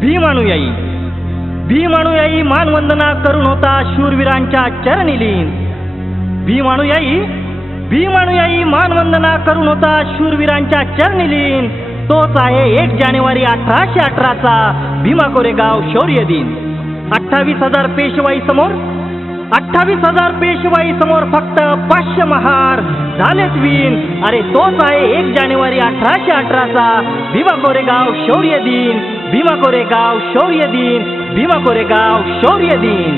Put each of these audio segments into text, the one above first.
भीमानुयायी भीमानुयायी मानवंदना करून होता शूरवीरांच्या चरणी लीन। भीमानुयायी मानवंदना करून होता शूरवीरांच्या चरणी लीन। तोच आहे 1 जानेवारी 1818चा भीमा कोरेगाव शौर्य दिन। 28,000 पेशवाई समोर 28,000 पेशवाई समोर फक्त 500 महार झालेत वीन। अरे तोच आहे 1 जानेवारी 1818चा भीमा कोरेगाव शौर्य दिन। भीमा कोरेगाव शौर्य दिन, भीमा कोरेगाव शौर्य दिन।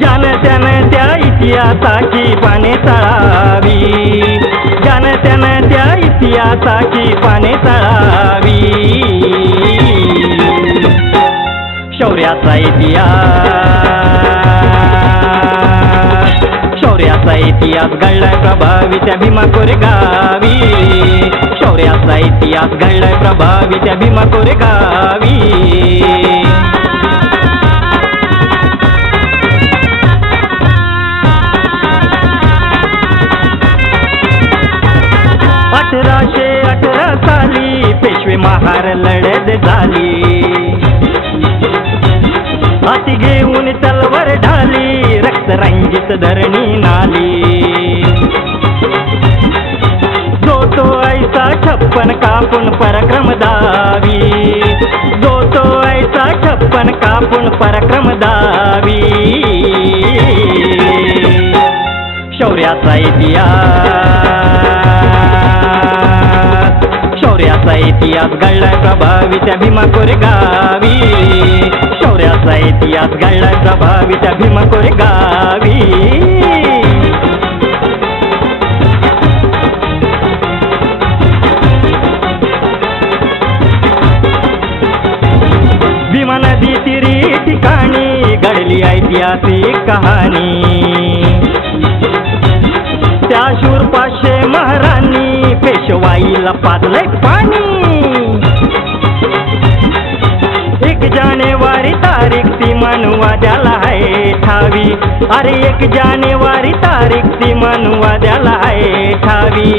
ज्यानं त्या इतिहासाची पाने चाळावी, ज्यानं त्यानं त्या इतिहासाची पाने चाळावी। शौर्याचा इतिहास घडलाय प्रभावी त्या भीमा कोरेगावी। शौर्याचा इतिहास घडलाय प्रभावी त्या भीमा कोरेगावी। साली पेशवे महार लढत झाली, हाती घेऊन तलवार ढाली, रक्त रंजित धरणी नाली। जो तो ऐसा 56 कापून पराक्रम दावी, जो तो ऐसा 56 कापून पराक्रम दावी। शौर्याचा इतिहास घडलाय प्रभावी त्या भीमा कोरेगावी। शौर्याचा इतिहास घडलाय प्रभावी त्या भीमा कोरेगावी। भीमा नदी तीरी ठिकाणी घडली ऐतिहासिक कहाणी। त्या शूर 500 महारांनी पेशवाईला पाजलंय पाणी। 1 जानेवारी तारीख ती मानवाद्याला आहे ठावी। अरे 1 जानेवारी तारीख ती मानवाद्याला आहे ठावी।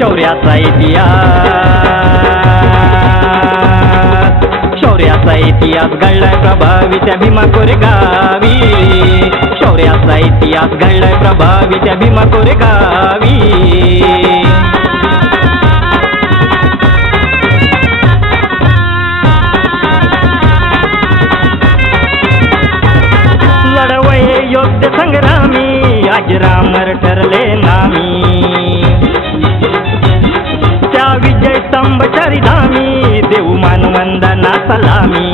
शौर्याचा इतिहास घडलाय प्रभावी त्या भीमा कोरेगावी। शौर्याचा इतिहास घडलाय प्रभावी त्या भीमा कोरेगावी। लढवये योग्य संग्रामी अजरामर ठरले नामी। त्या विजय स्तंभ चरिधामी देऊ मानवंदना सलामी।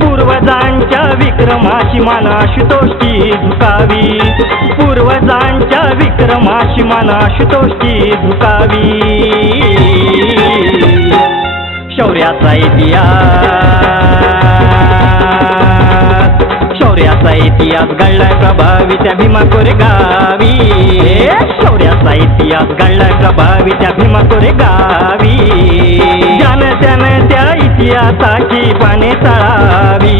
पूर्वजांच्या विक्रमाची मान आशुतोषची झुकावी, पूर्वजांच्या विक्रमाची मान आशुतोषची झुकावी। शौर्याचा इतिहास घडलाय प्रभावी त्या भीमा कोरेगावी। शौर्याचा इतिहास घडलाय प्रभावी त्या भीमा कोरेगावी। ज्यानं त्यानं त्या इतिहासाची पाने चाळावी,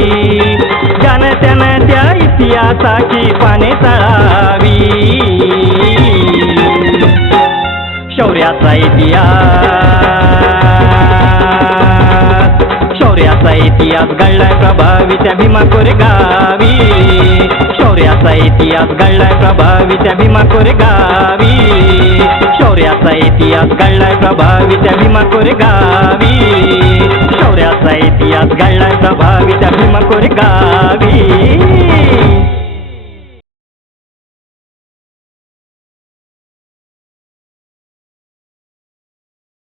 ज्यानं त्यानं त्या इतिहासाची पाने चाळावी। शौर्याचा इतिहास घडलाय प्रभावी त्या भीमा कोरेगावी। शौर्याचा इतिहास घडलाय प्रभावी त्या भीमा कोरेगावी। शौर्याचा इतिहास घडलाय प्रभावी त्या भीमा कोरेगावी। शौर्याचा इतिहास घडलाय प्रभावी त्या भीमा कोरेगावी।